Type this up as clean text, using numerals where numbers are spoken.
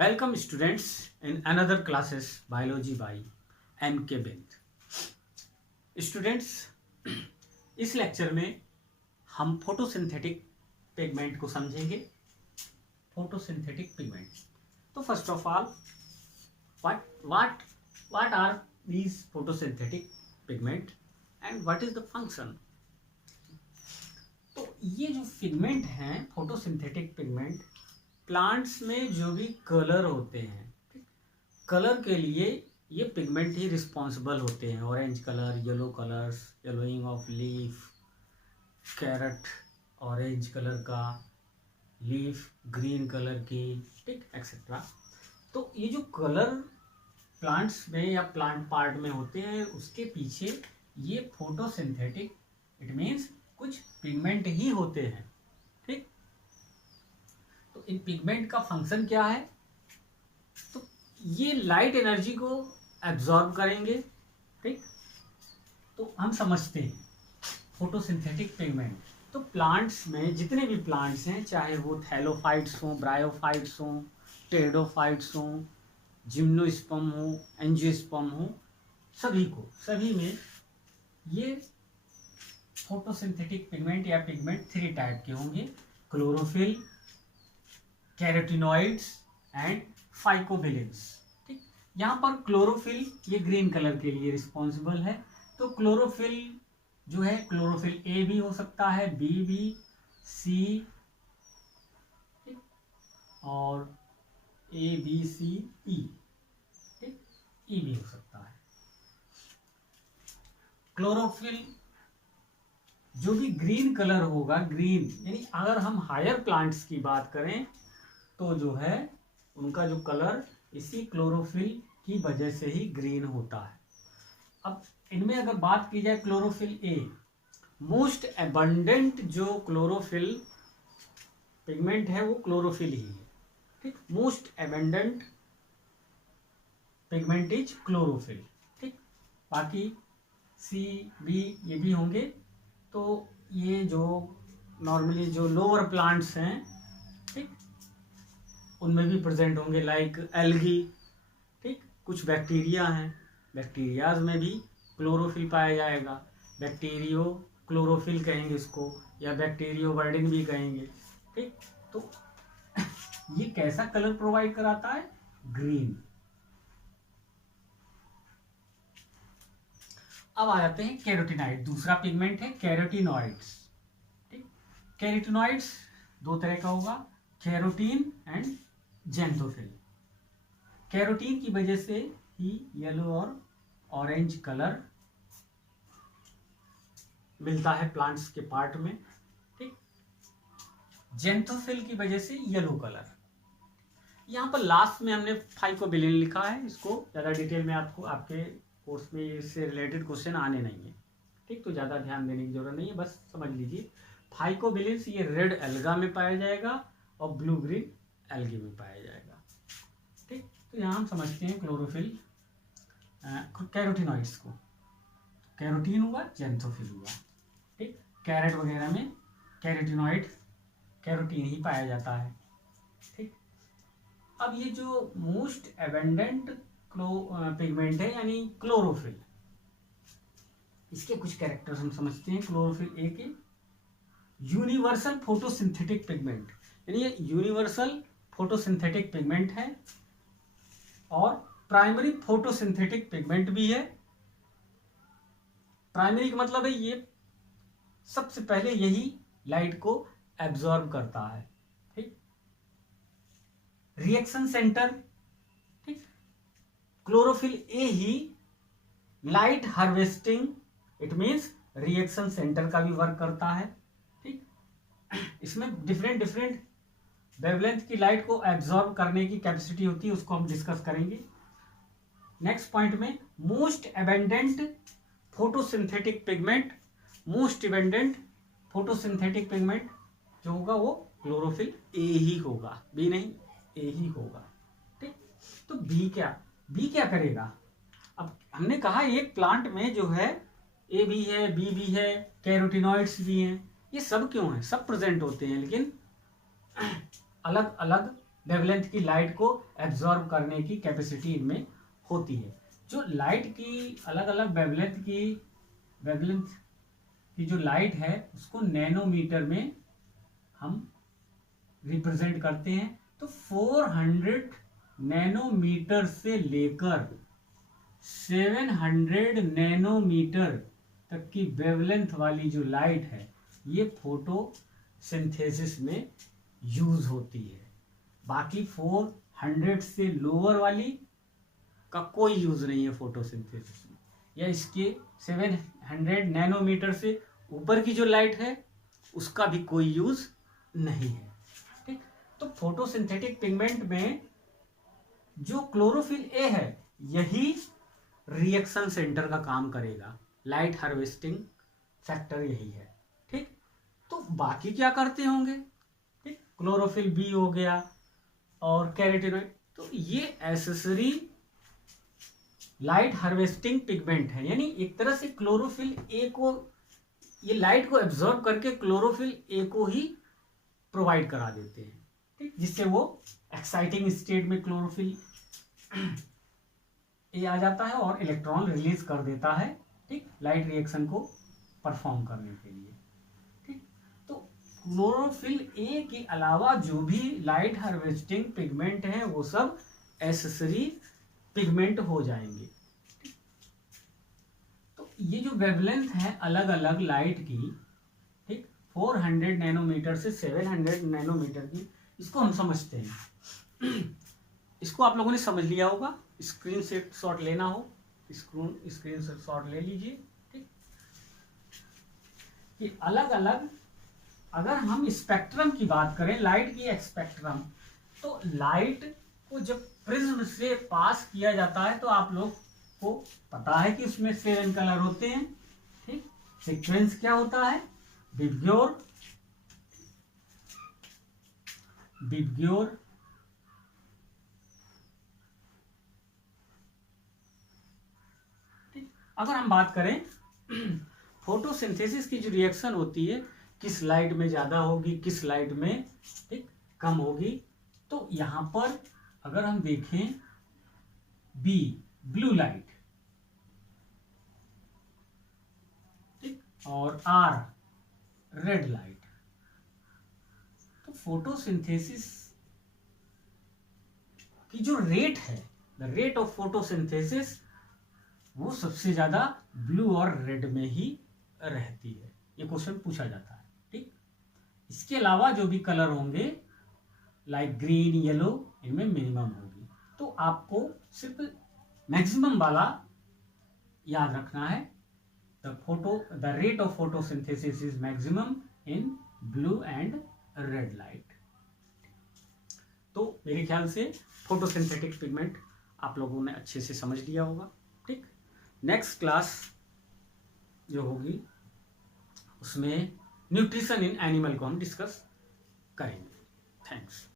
Welcome students in another classes biology by M.K. Bint. Students, इस lecture में हम photosynthetic pigment को समझेंगे. Photosynthetic pigment. तो first of all what are these photosynthetic pigment and what is the function? तो ये जो pigment हैं फोटोसिंथेटिक पिगमेंट, प्लांट्स में जो भी कलर होते हैं, कलर के लिए ये पिगमेंट ही रिस्पॉन्सिबल होते हैं. Orange colour, yellow colours, yellowing of leaf, carrot orange colour का, लीफ ग्रीन कलर की, ठीक, एक्सेट्रा. तो ये जो कलर प्लांट्स में या प्लांट पार्ट में होते हैं, उसके पीछे ये फोटोसिंथेटिक, इट मीन्स कुछ पिगमेंट ही होते हैं. ठीक, तो इन पिगमेंट का फंक्शन क्या है? तो ये लाइट एनर्जी को एब्जॉर्ब करेंगे. ठीक, तो हम समझते हैं फोटोसिंथेटिक पिगमेंट. तो प्लांट्स में जितने भी प्लांट्स हैं, चाहे वो थैलोफाइट्स हों, ब्रायोफाइट्स हों, टेरिडोफाइट्स हों, जिम्नोस्पर्म हो, एंजियोस्पर्म हो, सभी में ये फोटोसिंथेटिक पिगमेंट या पिगमेंट 3 टाइप के होंगे: क्लोरोफिल, कैरोटिनॉइड्स एंड फाइकोबिलेंस. ठीक, यहाँ पर क्लोरोफिल ये ग्रीन कलर के लिए रिस्पॉन्सिबल है. तो क्लोरोफिल जो है, क्लोरोफिल ए भी हो सकता है, बी भी, सी, और ए बी सी ई, ठीक, ई भी हो सकता है. क्लोरोफिल जो भी ग्रीन कलर होगा, ग्रीन यानी अगर हम हायर प्लांट्स की बात करें तो जो है उनका जो कलर इसी क्लोरोफिल की वजह से ही ग्रीन होता है. अब इनमें अगर बात की जाए क्लोरोफिल ए, मोस्ट एबंडेंट जो क्लोरोफिल पिगमेंट है वो क्लोरोफिल ही है. ठीक, most abundant pigment is chlorophyll. ठीक, बाकी सी बी ये भी होंगे. तो ये जो नॉर्मली जो लोअर प्लांट्स हैं, ठीक, उनमें भी प्रेजेंट होंगे, लाइक एल्गी. ठीक, कुछ बैक्टीरिया हैं, बैक्टीरियाज में भी क्लोरोफिल पाया जाएगा. बैक्टीरियो क्लोरोफिल कहेंगे इसको, या बैक्टीरियो वर्डिन भी कहेंगे. ठीक, तो ये कैसा कलर प्रोवाइड कराता है? ग्रीन. अब आ जाते हैं कैरोटिनॉइड. दूसरा पिगमेंट है कैरोटिनॉइड्स. ठीक, कैरोटिनॉइड्स 2 तरह का होगा, कैरोटीन एंड जेंथोफिल. कैरोटीन की वजह से ही येलो और ऑरेंज कलर मिलता है प्लांट्स के पार्ट में. ठीक, जेंथोफिल की वजह से येलो कलर. यहाँ पर लास्ट में हमने फाइकोबिलिन लिखा है. इसको ज़्यादा डिटेल में आपको आपके कोर्स में इससे रिलेटेड क्वेश्चन आने नहीं है. ठीक, तो ज़्यादा ध्यान देने की जरूरत नहीं है, बस समझ लीजिए. फाइकोबिलिन्स ये रेड एल्गा में पाया जाएगा और ब्लू ग्रीन एल्गी में पाया जाएगा. ठीक, तो यहाँ हम समझते हैं क्लोरोफिल कैरोटिनॉइड्स को. कैरोटीन हुआ, जेंथोफिल हुआ. ठीक, कैरेट वगैरह में कैरोटिनॉइड, कैरोटीन ही पाया जाता है. ठीक, अब ये जो मोस्ट एबंडेंट पिगमेंट है यानी क्लोरोफिल, इसके कुछ कैरेक्टर्स हम समझते हैं. क्लोरोफिल ए के यूनिवर्सल फोटोसिंथेटिक पिगमेंट, यानी ये यूनिवर्सल फोटोसिंथेटिक पिगमेंट है और प्राइमरी फोटोसिंथेटिक पिगमेंट भी है. प्राइमरी का मतलब है ये सबसे पहले यही लाइट को एब्जॉर्ब करता है. ठीक, रिएक्शन सेंटर. ठीक, chlorophyll A he light harvesting, it means reaction centre का भी वर्क करता है. ठीक, इसमें डिफरेंट वेवलेंथ की लाइट को एब्जॉर्ब करने की कैपेसिटी होती है, उसको हम डिस्कस करेंगे नेक्स्ट पॉइंट में. Most abundant photosynthetic pigment, most abundant photosynthetic pigment जो होगा वो क्लोरोफिल ए ही होगा, बी नहीं, ए ही होगा. ठीक, तो बी क्या करेगा? अब हमने कहा एक प्लांट में जो है ए भी है, बी भी है, कैरोटिनॉइड्स भी हैं. ये सब क्यों हैं? सब प्रेजेंट होते हैं, लेकिन अलग अलग वेवलेंथ की लाइट को एब्जॉर्ब करने की कैपेसिटी इनमें होती है। जो लाइट की अलग अलग वेवलेंथ की जो लाइट है उसको नैनोमीटर में हम रिप्रेजेंट करते हैं। तो 400 नैनोमीटर से लेकर 700 नैनोमीटर तक की वेवलेंथ वाली जो लाइट है ये फोटोसिंथेसिस में यूज होती है। बाकी 400 से लोअर वाली का कोई यूज नहीं है फोटोसिंथेसिस में, या इसके 700 नैनोमीटर से ऊपर की जो लाइट है उसका भी कोई यूज नहीं है। ठीक, तो फोटोसिंथेटिक पिगमेंट में जो क्लोरोफिल ए है यही रिएक्शन सेंटर का काम करेगा, लाइट हार्वेस्टिंग फैक्टर यही है। ठीक, तो बाकी क्या करते होंगे? ठीक, क्लोरोफिल बी हो गया और कैरोटीनॉइड, तो ये एसेसरी लाइट हार्वेस्टिंग पिगमेंट है, यानी एक तरह से क्लोरोफिल ए को, ये लाइट को एब्जॉर्ब करके क्लोरोफिल ए को ही प्रोवाइड करा देते हैं। ठीक, जिससे वो एक्साइटिंग स्टेट में क्लोरोफिल ए आ जाता है और इलेक्ट्रॉन रिलीज कर देता है। ठीक, लाइट रिएक्शन को परफॉर्म करने के लिए। ठीक, तो क्लोरोफिल ए के अलावा जो भी लाइट हार्वेस्टिंग पिगमेंट हैं वो सब एसेसरी पिगमेंट हो जाएंगे। तो ये जो वेवलेंथ है अलग अलग लाइट की, ठीक, 400 नैनोमीटर से 700 नैनोमीटर की, इसको हम समझते हैं। इसको आप लोगों ने समझ लिया होगा। स्क्रीन शॉट लेना हो स्क्रीन शॉट ले लीजिए। ठीक, कि अलग अलग, अगर हम स्पेक्ट्रम की बात करें, लाइट की स्पेक्ट्रम, तो लाइट को जब प्रिज्म से पास किया जाता है तो आप लोग को पता है कि उसमें 7 कलर होते हैं। ठीक, सीक्वेंस क्या होता है? विबग्योर, अगर हम बात करें फोटोसिंथेसिस की जो रिएक्शन होती है किस लाइट में ज्यादा होगी, किस लाइट में ठीक कम होगी, तो यहां पर अगर हम देखें बी ब्लू लाइट, ठीक, और आर रेड लाइट, तो फोटोसिंथेसिस की जो रेट है, द रेट ऑफ फोटोसिंथेसिस, वो सबसे ज्यादा ब्लू और रेड में ही रहती है। ये क्वेश्चन पूछा जाता है। ठीक, इसके अलावा जो भी कलर होंगे लाइक ग्रीन, येलो, इनमें मिनिमम होगी। तो आपको सिर्फ मैक्सिमम वाला याद रखना है। The rate of photosynthesis is maximum in blue and red light. तो मेरे ख्याल से फोटोसिंथेटिक पिगमेंट आप लोगों ने अच्छे से समझ लिया होगा। ठीक, नेक्स्ट क्लास जो होगी उसमें न्यूट्रिशन इन एनिमल को हम डिस्कस करेंगे। थैंक्स।